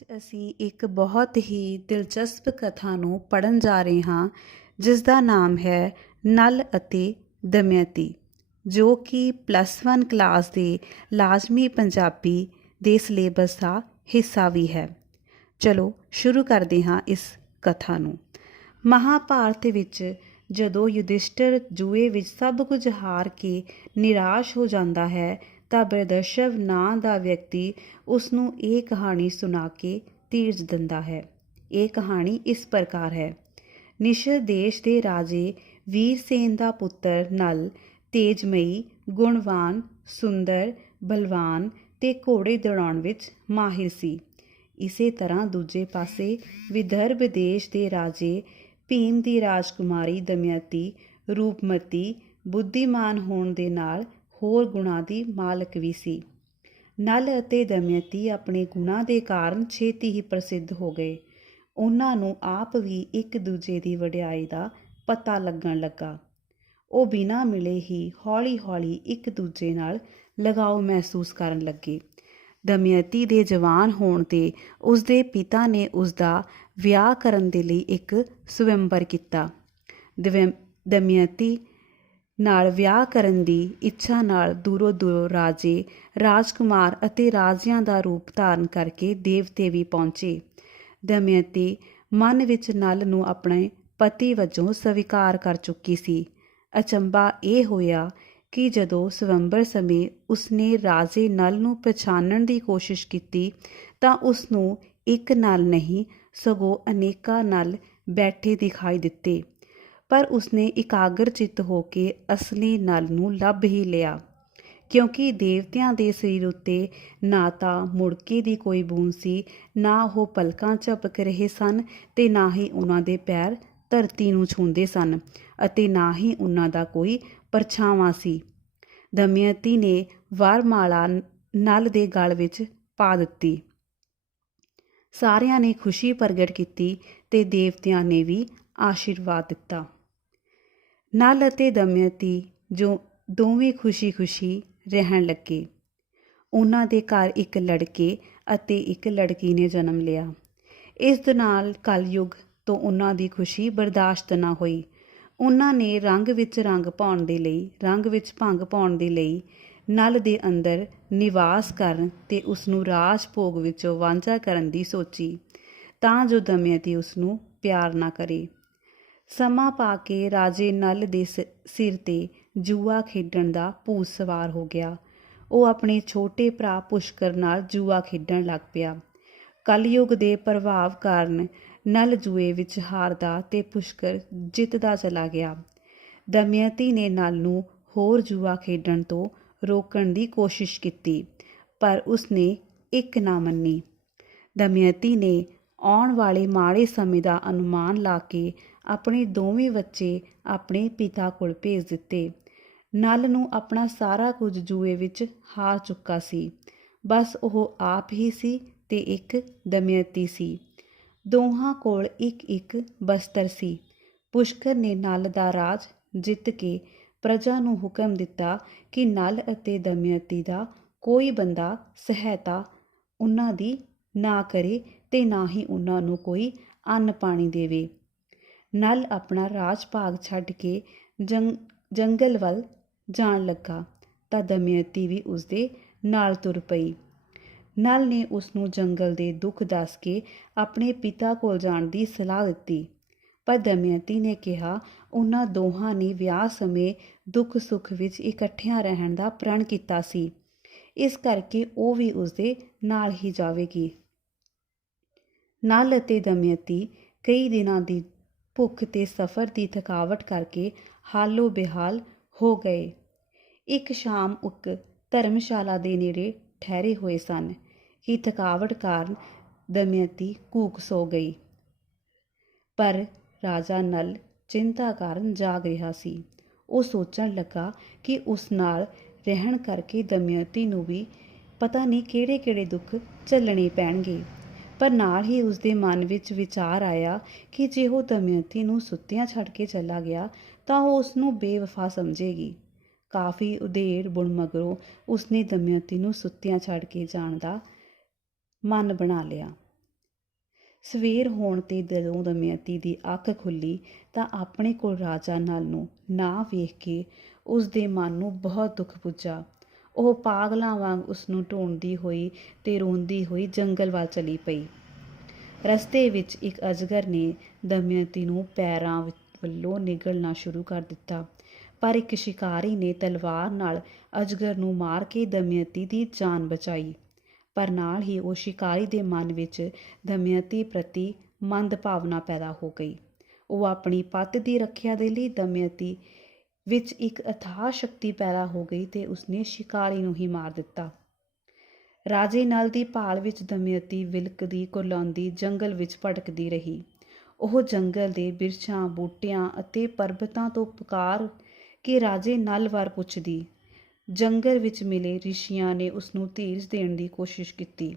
ਅੱਜ ਅਸੀਂ ਇੱਕ ਬਹੁਤ ਹੀ ਦਿਲਚਸਪ ਕਥਾ ਨੂੰ ਪੜ੍ਹਨ ਜਾ ਰਹੇ ਹਾਂ, ਜਿਸ ਦਾ ਨਾਮ ਹੈ ਨਲ ਅਤੇ ਦਮਯੰਤੀ, ਜੋ ਕਿ +1 ਕਲਾਸ ਦੇ ਲਾਜ਼ਮੀ ਪੰਜਾਬੀ ਦੇ ਸਿਲੇਬਸ ਦਾ ਹਿੱਸਾ ਵੀ ਹੈ। ਚਲੋ ਸ਼ੁਰੂ ਕਰਦੇ ਹਾਂ ਇਸ ਕਥਾ ਨੂੰ। ਮਹਾਭਾਰਤ ਵਿੱਚ ਜਦੋਂ ਯੁਧਿਸ਼ਠਰ ਜੂਏ ਵਿੱਚ ਸਭ ਕੁਝ ਹਾਰ ਕੇ ਨਿਰਾਸ਼ ਹੋ ਜਾਂਦਾ ਹੈ ਤਾਂ ਬ੍ਰਹਦਰਸ਼ਵ ਨਾਂ ਦਾ ਵਿਅਕਤੀ ਉਸ ਨੂੰ ਇਹ ਕਹਾਣੀ ਸੁਣਾ ਕੇ ਧੀਰਜ ਦਿੰਦਾ ਹੈ। ਇਹ ਕਹਾਣੀ ਇਸ ਪ੍ਰਕਾਰ ਹੈ। ਨਿਸ਼ਰ ਦੇਸ਼ ਦੇ ਰਾਜੇ ਵੀਰਸੇਨ ਦਾ ਪੁੱਤਰ ਨਲ ਤੇਜਮਈ, ਗੁਣਵਾਨ, ਸੁੰਦਰ, ਬਲਵਾਨ ਤੇ ਘੋੜੇ ਦੌੜਾਉਣ ਵਿੱਚ ਮਾਹਿਰ ਸੀ। ਇਸੇ ਤਰ੍ਹਾਂ ਦੂਜੇ ਪਾਸੇ ਵਿਦਰਭ ਦੇਸ਼ ਦੇ ਰਾਜੇ ਭੀਮ ਦੀ ਰਾਜਕੁਮਾਰੀ ਦਮਯੰਤੀ ਰੂਪਮਤੀ, ਬੁੱਧੀਮਾਨ ਹੋਣ ਦੇ ਨਾਲ ਹੋਰ ਗੁਣਾਂ ਦੀ ਮਾਲਕ ਵੀ ਸੀ। ਨਲ ਅਤੇ ਦਮਯੰਤੀ ਆਪਣੇ ਗੁਣਾਂ ਦੇ ਕਾਰਨ ਛੇਤੀ ਹੀ ਪ੍ਰਸਿੱਧ ਹੋ ਗਏ। ਉਹਨਾਂ ਨੂੰ ਆਪ ਵੀ ਇੱਕ ਦੂਜੇ ਦੀ ਵਡਿਆਈ ਦਾ ਪਤਾ ਲੱਗਣ ਲੱਗਾ। ਉਹ ਬਿਨਾਂ ਮਿਲੇ ਹੀ ਹੌਲੀ-ਹੌਲੀ ਇੱਕ ਦੂਜੇ ਨਾਲ ਲਗਾਓ ਮਹਿਸੂਸ ਕਰਨ ਲੱਗੇ। ਦਮਯੰਤੀ ਦੇ ਜਵਾਨ ਹੋਣ 'ਤੇ ਉਸਦੇ ਪਿਤਾ ਨੇ ਉਸਦਾ ਵਿਆਹ ਕਰਨ ਦੇ ਲਈ ਇੱਕ ਸਵੰਬਰ ਕੀਤਾ। ਦਮਯੰਤੀ ਨਾਲ ਵਿਆਹ ਕਰਨ ਦੀ ਇੱਛਾ ਨਾਲ ਦੂਰੋਂ ਦੂਰੋਂ ਰਾਜੇ, ਰਾਜਕੁਮਾਰ ਅਤੇ ਰਾਜਿਆਂ ਦਾ ਰੂਪ ਧਾਰਨ ਕਰਕੇ ਦੇਵਤੇ ਵੀ ਪਹੁੰਚੇ। ਦਮਯੰਤੀ ਮਨ ਵਿੱਚ ਨਲ ਨੂੰ ਆਪਣੇ ਪਤੀ ਵਜੋਂ ਸਵੀਕਾਰ ਕਰ ਚੁੱਕੀ ਸੀ। ਅਚੰਭਾ ਇਹ ਹੋਇਆ ਕਿ ਜਦੋਂ ਸਵੰਬਰ ਸਮੇਂ ਉਸਨੇ ਰਾਜੇ ਨਲ ਨੂੰ ਪਛਾਣਨ ਦੀ ਕੋਸ਼ਿਸ਼ ਕੀਤੀ ਤਾਂ ਉਸਨੂੰ ਇੱਕ ਨਲ ਨਹੀਂ ਸਗੋਂ ਅਨੇਕਾਂ ਨਲ ਬੈਠੇ ਦਿਖਾਈ ਦਿੱਤੇ, ਪਰ ਉਸਨੇ ਇਕਾਗਰ ਚਿੱਤ ਹੋ ਕੇ ਅਸਲੀ ਨਲ ਨੂੰ ਲੱਭ ਹੀ ਲਿਆ, ਕਿਉਂਕਿ ਦੇਵਤਿਆਂ ਦੇ ਸਰੀਰ ਉੱਤੇ ਨਾ ਤਾਂ ਮੁੜਕੇ ਦੀ ਕੋਈ ਬੂੰਦ ਸੀ, ਨਾ ਉਹ ਪਲਕਾਂ ਝਪਕ ਰਹੇ ਸਨ ਤੇ ਨਾ ਹੀ ਉਹਨਾਂ ਦੇ ਪੈਰ ਧਰਤੀ ਨੂੰ ਛੂੰਹਦੇ ਸਨ ਅਤੇ ਨਾ ਹੀ ਉਹਨਾਂ ਦਾ ਕੋਈ ਪਰਛਾਵਾਂ ਸੀ। ਦਮਯੰਤੀ ਨੇ ਵਰਮਾਲਾ ਨਲ ਦੇ ਗਲ ਵਿੱਚ ਪਾ ਦਿੱਤੀ। ਸਾਰਿਆਂ ਨੇ ਖੁਸ਼ੀ ਪ੍ਰਗਟ ਕੀਤੀ ਤੇ ਦੇਵਤਿਆਂ ਨੇ ਵੀ ਆਸ਼ੀਰਵਾਦ ਦਿੱਤਾ। ਨਲ ਅਤੇ ਦਮਯੰਤੀ ਜੋ ਦੋਵੇਂ ਖੁਸ਼ੀ-ਖੁਸ਼ੀ ਰਹਿਣ ਲੱਗੇ। ਉਹਨਾਂ ਦੇ ਘਰ ਇੱਕ ਲੜਕੇ ਅਤੇ ਇੱਕ ਲੜਕੀ ਨੇ ਜਨਮ ਲਿਆ। ਇਸ ਦੇ ਨਾਲ ਕਲਯੁਗ ਤੋਂ ਉਹਨਾਂ ਦੀ ਖੁਸ਼ੀ ਬਰਦਾਸ਼ਤ ਨਾ ਹੋਈ। ਉਹਨਾਂ ਨੇ ਰੰਗ ਵਿੱਚ ਰੰਗ ਪਾਉਣ ਦੇ ਲਈ, ਰੰਗ ਵਿੱਚ ਭੰਗ ਪਾਉਣ ਦੇ ਲਈ ਨਲ ਦੇ ਅੰਦਰ ਨਿਵਾਸ ਕਰਨ ਤੇ ਉਸਨੂੰ ਰਾਜ ਭੋਗ ਵਿੱਚੋਂ ਵਾਂਝਾ ਕਰਨ ਦੀ ਸੋਚੀ, ਤਾਂ ਜੋ ਦਮਯੰਤੀ ਉਸਨੂੰ ਪਿਆਰ ਨਾ ਕਰੇ। ਸਮਾਂ ਪਾ ਕੇ ਰਾਜੇ ਨਲ ਦੇ ਸਿਰ 'ਤੇ ਜੂਆ ਖੇਡਣ ਦਾ ਭੂਤ ਸਵਾਰ ਹੋ ਗਿਆ। ਉਹ ਆਪਣੇ ਛੋਟੇ ਭਰਾ ਪੁਸ਼ਕਰ ਨਾਲ ਜੂਆ ਖੇਡਣ ਲੱਗ ਪਿਆ। ਕਲਯੁਗ ਦੇ ਪ੍ਰਭਾਵ ਕਾਰਨ ਨਲ ਜੂਏ ਵਿੱਚ ਹਾਰਦਾ ਤੇ ਪੁਸ਼ਕਰ ਜਿੱਤਦਾ ਚਲਾ ਗਿਆ। ਦਮਯੰਤੀ ਨੇ ਨਲ ਨੂੰ ਹੋਰ ਜੂਆ ਖੇਡਣ ਤੋਂ ਰੋਕਣ ਦੀ ਕੋਸ਼ਿਸ਼ ਕੀਤੀ, ਪਰ ਉਸਨੇ ਇੱਕ ਨਾ ਮੰਨੀ। ਦਮਯੰਤੀ ਨੇ ਆਉਣ ਵਾਲੇ ਮਾੜੇ ਸਮੇਂ ਦਾ ਅਨੁਮਾਨ ਲਾ ਕੇ ਆਪਣੇ ਦੋਵੇਂ ਬੱਚੇ ਆਪਣੇ ਪਿਤਾ ਕੋਲ ਭੇਜ ਦਿੱਤੇ। ਨਲ ਨੂੰ ਆਪਣਾ ਸਾਰਾ ਕੁਝ ਜੂਏ ਵਿੱਚ ਹਾਰ ਚੁੱਕਾ ਸੀ। ਬਸ ਉਹ ਆਪ ਹੀ ਸੀ ਤੇ ਇੱਕ ਦਮਯੰਤੀ ਸੀ। ਦੋਹਾਂ ਕੋਲ ਇੱਕ-ਇੱਕ ਬਸਤਰ ਸੀ। ਪੁਸ਼ਕਰ ਨੇ ਨਲ ਦਾ ਰਾਜ ਜਿੱਤ ਕੇ ਪ੍ਰਜਾ ਨੂੰ ਹੁਕਮ ਦਿੱਤਾ ਕਿ ਨਲ ਅਤੇ ਦਮਯੰਤੀ ਦਾ ਕੋਈ ਬੰਦਾ ਸਹਾਇਤਾ ਉਹਨਾਂ ਦੀ ਨਾ ਕਰੇ ਤੇ ਨਾ ਹੀ ਉਹਨਾਂ ਨੂੰ ਕੋਈ ਅੰਨ ਪਾਣੀ ਦੇਵੇ। ਨਲ ਆਪਣਾ ਰਾਜ ਭਾਗ ਛੱਡ ਕੇ ਜੰਗਲ ਵੱਲ ਜਾਣ ਲੱਗਾ ਤਾਂ ਦਮਯੰਤੀ ਵੀ ਉਸਦੇ ਨਾਲ ਤੁਰ ਪਈ। ਨਲ ਨੇ ਉਸਨੂੰ ਜੰਗਲ ਦੇ ਦੁੱਖ ਦੱਸ ਕੇ ਆਪਣੇ ਪਿਤਾ ਕੋਲ ਜਾਣ ਦੀ ਸਲਾਹ ਦਿੱਤੀ, ਪਰ ਦਮਯੰਤੀ ਨੇ ਕਿਹਾ ਉਹਨਾਂ ਦੋਹਾਂ ਨੇ ਵਿਆਹ ਸਮੇਂ ਦੁੱਖ ਸੁੱਖ ਵਿੱਚ ਇਕੱਠਿਆਂ ਰਹਿਣ ਦਾ ਪ੍ਰਣ ਕੀਤਾ ਸੀ, ਇਸ ਕਰਕੇ ਉਹ ਵੀ ਉਸਦੇ ਨਾਲ ਹੀ ਜਾਵੇਗੀ। ਨਲ ਅਤੇ ਦਮਯੰਤੀ ਕਈ ਦਿਨਾਂ ਦੀ ਭੁੱਖ ਤੇ ਸਫ਼ਰ ਦੀ ਥਕਾਵਟ ਕਰਕੇ ਹਾਲੋ ਬੇਹਾਲ ਹੋ ਗਏ। ਇੱਕ ਸ਼ਾਮ ਇੱਕ ਧਰਮਸ਼ਾਲਾ ਦੇ ਨੇੜੇ ਠਹਿਰੇ ਹੋਏ ਸਨ ਕਿ ਥਕਾਵਟ ਕਾਰਨ ਦਮਯੰਤੀ ਘੂਕ ਸੌ ਗਈ, ਪਰ ਰਾਜਾ ਨਲ ਚਿੰਤਾ ਕਾਰਨ ਜਾਗ ਰਿਹਾ ਸੀ। ਉਹ ਸੋਚਣ ਲੱਗਾ ਕਿ ਉਸ ਨਾਲ ਰਹਿਣ ਕਰਕੇ ਦਮਯੰਤੀ ਨੂੰ ਵੀ ਪਤਾ ਨਹੀਂ ਕਿਹੜੇ-ਕਿਹੜੇ ਦੁੱਖ ਝੱਲਣੇ ਪੈਣਗੇ, ਪਰ ਨਾਲ ਹੀ ਉਸਦੇ ਮਨ ਵਿੱਚ ਵਿਚਾਰ ਆਇਆ ਕਿ ਜੇ ਉਹ ਦਮਯੰਤੀ ਨੂੰ ਸੁੱਤਿਆਂ ਛੱਡ ਕੇ ਚਲਾ ਗਿਆ ਤਾਂ ਉਹ ਉਸਨੂੰ ਬੇਵਫਾ ਸਮਝੇਗੀ। ਕਾਫੀ ਉਧੇੜ ਬੁਣ ਮਗਰੋਂ ਉਸਨੇ ਦਮਯੰਤੀ ਨੂੰ ਸੁੱਤਿਆਂ ਛੱਡ ਕੇ ਜਾਣ ਦਾ ਮਨ ਬਣਾ ਲਿਆ। ਸਵੇਰ ਹੋਣ 'ਤੇ ਜਦੋਂ ਦਮਯੰਤੀ ਦੀ ਅੱਖ ਖੁੱਲ੍ਹੀ ਤਾਂ ਆਪਣੇ ਕੋਲ ਰਾਜਾ ਨਲ ਨੂੰ ਨਾ ਵੇਖ ਕੇ ਉਸ ਦੇ ਮਨ ਨੂੰ ਬਹੁਤ ਦੁੱਖ ਪੁੱਜਾ। ਉਹ ਪਾਗਲਾਂ ਵਾਂਗ ਉਸ ਨੂੰ ਢੂੰਡਦੀ ਹੋਈ ਅਤੇ ਰੋਂਦੀ ਹੋਈ ਜੰਗਲ ਵੱਲ ਚਲੀ ਪਈ। ਰਸਤੇ ਵਿੱਚ ਇੱਕ ਅਜਗਰ ਨੇ ਦਮਯੰਤੀ ਨੂੰ ਪੈਰਾਂ ਵੱਲੋਂ ਨਿਗਲਣਾ ਸ਼ੁਰੂ ਕਰ ਦਿੱਤਾ, ਪਰ ਇੱਕ ਸ਼ਿਕਾਰੀ ਨੇ ਤਲਵਾਰ ਨਾਲ ਅਜਗਰ ਨੂੰ ਮਾਰ ਕੇ ਦਮਯੰਤੀ ਦੀ ਜਾਨ ਬਚਾਈ। ਪਰ ਨਾਲ ਹੀ ਉਹ ਸ਼ਿਕਾਰੀ ਦੇ ਮਨ ਵਿੱਚ ਦਮਯੰਤੀ ਪ੍ਰਤੀ ਮੰਦ ਭਾਵਨਾ ਪੈਦਾ ਹੋ ਗਈ। ਉਹ ਆਪਣੀ ਪੱਤ ਦੀ ਰੱਖਿਆ ਦੇ ਲਈ ਦਮਯੰਤੀ ਵਿੱਚ ਇੱਕ ਅਥਾਹ ਸ਼ਕਤੀ ਪੈਦਾ ਹੋ ਗਈ ਅਤੇ ਉਸਨੇ ਸ਼ਿਕਾਰੀ ਨੂੰ ਹੀ ਮਾਰ ਦਿੱਤਾ। ਰਾਜੇ ਨਲ ਦੀ ਭਾਲ ਵਿੱਚ ਦਮਯੰਤੀ ਵਿਲਕਦੀ ਕੁਰਲਾਉਂਦੀ ਜੰਗਲ ਵਿੱਚ ਭਟਕਦੀ ਰਹੀ। ਉਹ ਜੰਗਲ ਦੇ ਬਿਰਛਾਂ, ਬੂਟਿਆਂ ਅਤੇ ਪਰਬਤਾਂ ਤੋਂ ਪੁਕਾਰ ਕੇ ਰਾਜੇ ਨਲ ਵੱਲ ਪੁੱਛਦੀ। ਜੰਗਲ ਵਿੱਚ ਮਿਲੇ ਰਿਸ਼ੀਆਂ ਨੇ ਉਸਨੂੰ ਧੀਰਜ ਦੇਣ ਦੀ ਕੋਸ਼ਿਸ਼ ਕੀਤੀ।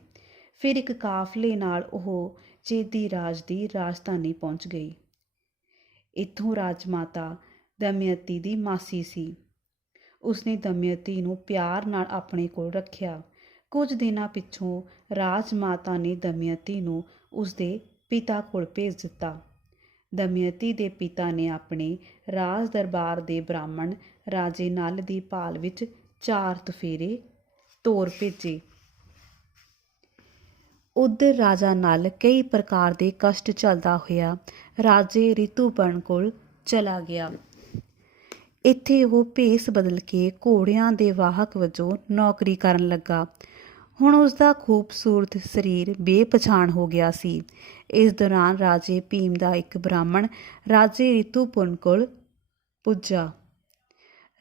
ਫਿਰ ਇੱਕ ਕਾਫਲੇ ਨਾਲ ਉਹ ਚੇਦੀ ਰਾਜ ਦੀ ਰਾਜਧਾਨੀ ਪਹੁੰਚ ਗਈ। ਇੱਥੋਂ ਰਾਜਮਾਤਾ ਦਮਯੰਤੀ ਦੀ ਮਾਸੀ ਸੀ। ਉਸਨੇ ਦਮਯੰਤੀ ਨੂੰ ਪਿਆਰ ਨਾਲ ਆਪਣੇ ਕੋਲ ਰੱਖਿਆ। ਕੁਝ ਦਿਨਾਂ ਪਿੱਛੋਂ ਰਾਜਮਾਤਾ ਨੇ ਦਮਯੰਤੀ ਨੂੰ ਉਸਦੇ ਪਿਤਾ ਕੋਲ ਭੇਜ ਦਿੱਤਾ। ਦਮਯੰਤੀ ਦੇ ਪਿਤਾ ਨੇ ਆਪਣੇ ਰਾਜ ਦਰਬਾਰ ਦੇ ਬ੍ਰਾਹਮਣ ਰਾਜੇ ਨਲ ਦੀ ਭਾਲ ਵਿੱਚ 4 ਤਫੇਰੇ ਤੋਰ ਭੇਜੇ। ਉੱਧਰ ਰਾਜਾ ਨਲ ਕਈ ਪ੍ਰਕਾਰ ਦੇ ਕਸ਼ਟ ਝੱਲਦਾ ਹੋਇਆ ਰਾਜੇ ਰਿਤੂਪਰਣ ਕੋਲ ਚਲਾ ਗਿਆ। ਇੱਥੇ ਉਹ ਭੇਸ ਬਦਲ ਕੇ ਘੋੜਿਆਂ ਦੇ ਵਾਹਕ ਵਜੋਂ ਨੌਕਰੀ ਕਰਨ ਲੱਗਾ। ਹੁਣ ਉਸਦਾ ਖੂਬਸੂਰਤ ਸਰੀਰ ਬੇਪਛਾਣ ਹੋ ਗਿਆ ਸੀ। ਇਸ ਦੌਰਾਨ ਰਾਜੇ ਭੀਮ ਦਾ ਇੱਕ ਬ੍ਰਾਹਮਣ ਰਾਜੇ ਰਿਤੂਪਰਣ ਕੋਲ ਪੁੱਜਾ।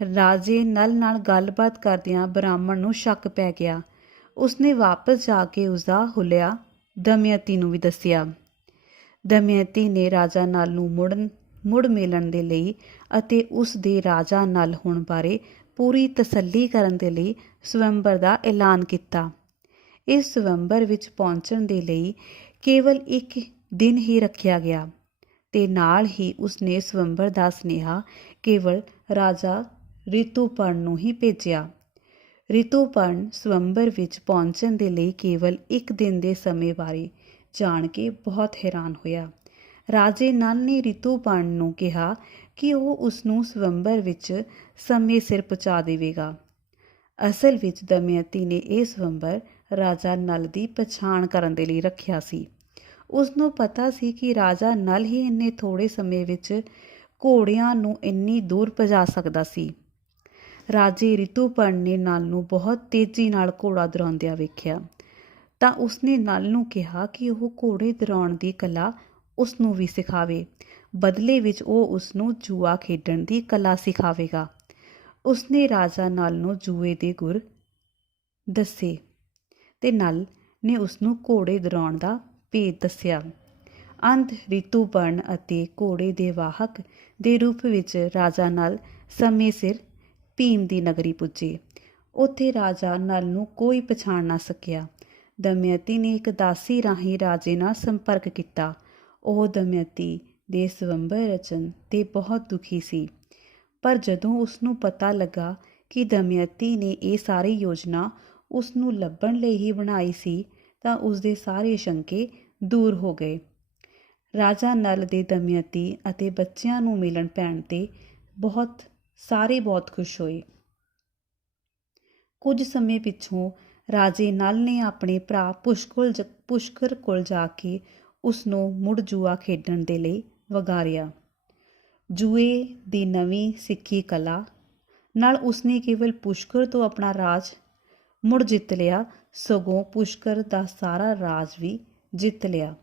ਰਾਜੇ ਨਲ ਨਾਲ ਗੱਲਬਾਤ ਕਰਦਿਆਂ ਬ੍ਰਾਹਮਣ ਨੂੰ ਸ਼ੱਕ ਪੈ ਗਿਆ। ਉਸਨੇ ਵਾਪਸ ਜਾ ਕੇ ਉਸਦਾ ਹੁਲੀਆ ਦਮਯੰਤੀ ਨੂੰ ਵੀ ਦੱਸਿਆ। ਦਮਯੰਤੀ ਨੇ ਰਾਜਾ ਨਲ ਨੂੰ ਮੁੜ ਮਿਲਣ ਦੇ ਲਈ ਅਤੇ ਉਸ ਦੇ ਰਾਜਾ ਨਲ ਹੋਣ ਬਾਰੇ ਪੂਰੀ ਤਸੱਲੀ ਕਰਨ ਦੇ ਲਈ ਸਵੰਬਰ ਦਾ ਐਲਾਨ ਕੀਤਾ। ਇਸ ਸਵੰਬਰ ਵਿੱਚ ਪਹੁੰਚਣ ਦੇ ਲਈ ਕੇਵਲ ਇੱਕ ਦਿਨ ਹੀ ਰੱਖਿਆ ਗਿਆ ਅਤੇ ਨਾਲ ਹੀ ਉਸਨੇ ਸਵੰਬਰ ਦਾ ਸੁਨੇਹਾ ਕੇਵਲ ਰਾਜਾ ਰਿਤੂਪਰਣ ਨੂੰ ਹੀ ਭੇਜਿਆ। ਰਿਤੂਪਰਣ ਸਵੰਬਰ ਵਿੱਚ ਪਹੁੰਚਣ ਦੇ ਲਈ ਕੇਵਲ ਇੱਕ ਦਿਨ ਦੇ ਸਮੇਂ ਬਾਰੇ ਜਾਣ ਕੇ ਬਹੁਤ ਹੈਰਾਨ ਹੋਇਆ। ਰਾਜੇ ਨਲ ਨੇ ਰਿਤੂਪਰਣ ਨੂੰ ਕਿਹਾ ਕਿ ਉਹ ਉਸਨੂੰ ਸਵੰਬਰ ਵਿੱਚ ਸਮੇਂ ਸਿਰ ਪਹੁੰਚਾ ਦੇਵੇਗਾ। ਅਸਲ ਵਿੱਚ ਦਮਯੰਤੀ ਨੇ ਇਹ ਸਵੰਬਰ ਰਾਜਾ ਨਲ ਦੀ ਪਛਾਣ ਕਰਨ ਦੇ ਲਈ ਰੱਖਿਆ ਸੀ। ਉਸਨੂੰ ਪਤਾ ਸੀ ਕਿ ਰਾਜਾ ਨਲ ਹੀ ਇੰਨੇ ਥੋੜ੍ਹੇ ਸਮੇਂ ਵਿੱਚ ਘੋੜਿਆਂ ਨੂੰ ਇੰਨੀ ਦੂਰ ਭਜਾ ਸਕਦਾ ਸੀ। ਰਾਜੇ ਰਿਤੂਪਰਣ ਨੇ ਨਲ ਨੂੰ ਬਹੁਤ ਤੇਜ਼ੀ ਨਾਲ ਘੋੜਾ ਦੌੜਾਉਂਦਿਆਂ ਵੇਖਿਆ ਤਾਂ ਉਸਨੇ ਨਲ ਨੂੰ ਕਿਹਾ ਕਿ ਉਹ ਘੋੜੇ ਦੌੜਾਉਣ ਦੀ ਕਲਾ ਉਸਨੂੰ ਵੀ ਸਿਖਾਵੇ। ਬਦਲੇ ਵਿੱਚ ਉਹ ਉਸਨੂੰ ਜੂਆ ਖੇਡਣ ਦੀ ਕਲਾ ਸਿਖਾਵੇਗਾ। ਉਸਨੇ ਰਾਜਾ ਨਲ ਨੂੰ ਜੂਏ ਦੇ ਗੁਰ ਦੱਸੇ ਅਤੇ ਨਲ ਨੇ ਉਸਨੂੰ ਘੋੜੇ ਦੌੜਾਉਣ ਦਾ ਭੇਦ ਦੱਸਿਆ। ਅੰਤ ਰਿਤੂਪਰਣ ਅਤੇ ਘੋੜੇ ਦੇ ਵਾਹਕ ਦੇ ਰੂਪ ਵਿੱਚ ਰਾਜਾ ਨਲ ਸਮੇਂ ਸਿਰ ਭੀਮ ਦੀ ਨਗਰੀ ਪੁੱਜੇ। ਉੱਥੇ ਰਾਜਾ ਨਲ ਨੂੰ ਕੋਈ ਪਛਾਣ ਨਾ ਸਕਿਆ। ਦਮਯੰਤੀ ਨੇ ਇੱਕ ਦਾਸੀ ਰਾਹੀਂ ਰਾਜੇ ਨਾਲ ਸੰਪਰਕ ਕੀਤਾ। ਉਹ ਦਮਯੰਤੀ ਦੇ ਸਵੰਬਰ ਰਚਨ 'ਤੇ ਬਹੁਤ ਦੁਖੀ ਸੀ, ਪਰ ਜਦੋਂ ਉਸਨੂੰ ਪਤਾ ਲੱਗਾ ਕਿ ਦਮਯੰਤੀ ਨੇ ਇਹ ਸਾਰੀ ਯੋਜਨਾ ਉਸਨੂੰ ਲੱਭਣ ਲਈ ਹੀ ਬਣਾਈ ਸੀ ਤਾਂ ਉਸਦੇ ਸਾਰੇ ਸ਼ੰਕੇ ਦੂਰ ਹੋ ਗਏ। ਰਾਜਾ ਨਲ ਦੇ ਦਮਯੰਤੀ ਅਤੇ ਬੱਚਿਆਂ ਨੂੰ ਮਿਲਣ ਪੈਣ 'ਤੇ ਬਹੁਤ ਖੁਸ਼ ਹੋਏ। ਕੁਝ ਸਮੇਂ ਪਿੱਛੋਂ ਰਾਜੇ ਨਲ ਨੇ ਆਪਣੇ ਭਰਾ ਪੁਸ਼ਕਰ ਕੋਲ ਜਾ ਕੇ ਉਸਨੂੰ ਮੁੜ ਜੂਆ ਖੇਡਣ ਦੇ ਲਈ ਵਗਾਰਿਆ। ਜੂਏ ਦੀ ਨਵੀਂ ਸਿੱਖੀ ਕਲਾ ਨਾਲ ਉਸਨੇ ਕੇਵਲ ਪੁਸ਼ਕਰ ਤੋਂ ਆਪਣਾ ਰਾਜ ਮੁੜ ਜਿੱਤ ਲਿਆ, ਸਗੋਂ ਪੁਸ਼ਕਰ ਦਾ ਸਾਰਾ ਰਾਜ ਵੀ ਜਿੱਤ ਲਿਆ,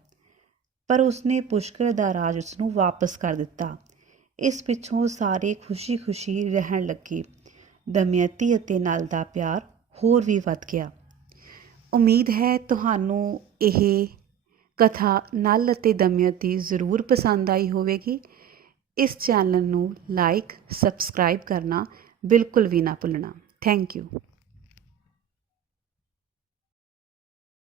ਪਰ ਉਸਨੇ ਪੁਸ਼ਕਰ ਦਾ ਰਾਜ ਉਸਨੂੰ ਵਾਪਸ ਕਰ ਦਿੱਤਾ। ਇਸ ਪਿੱਛੋਂ ਸਾਰੇ ਖੁਸ਼ੀ ਰਹਿਣ ਲੱਗੇ। ਦਮਯੰਤੀ ਅਤੇ ਨਲ ਦਾ ਪਿਆਰ ਹੋਰ ਵੀ ਵੱਧ ਗਿਆ। ਉਮੀਦ ਹੈ ਤੁਹਾਨੂੰ ਇਹ ਕਥਾ ਨਲ ਅਤੇ ਦਮਯੰਤੀ ਜ਼ਰੂਰ ਪਸੰਦ ਆਈ ਹੋਵੇਗੀ। ਇਸ ਚੈਨਲ ਨੂੰ ਲਾਈਕ, ਸਬਸਕ੍ਰਾਈਬ ਕਰਨਾ ਬਿਲਕੁਲ ਵੀ ਨਾ ਭੁੱਲਣਾ। Thank you.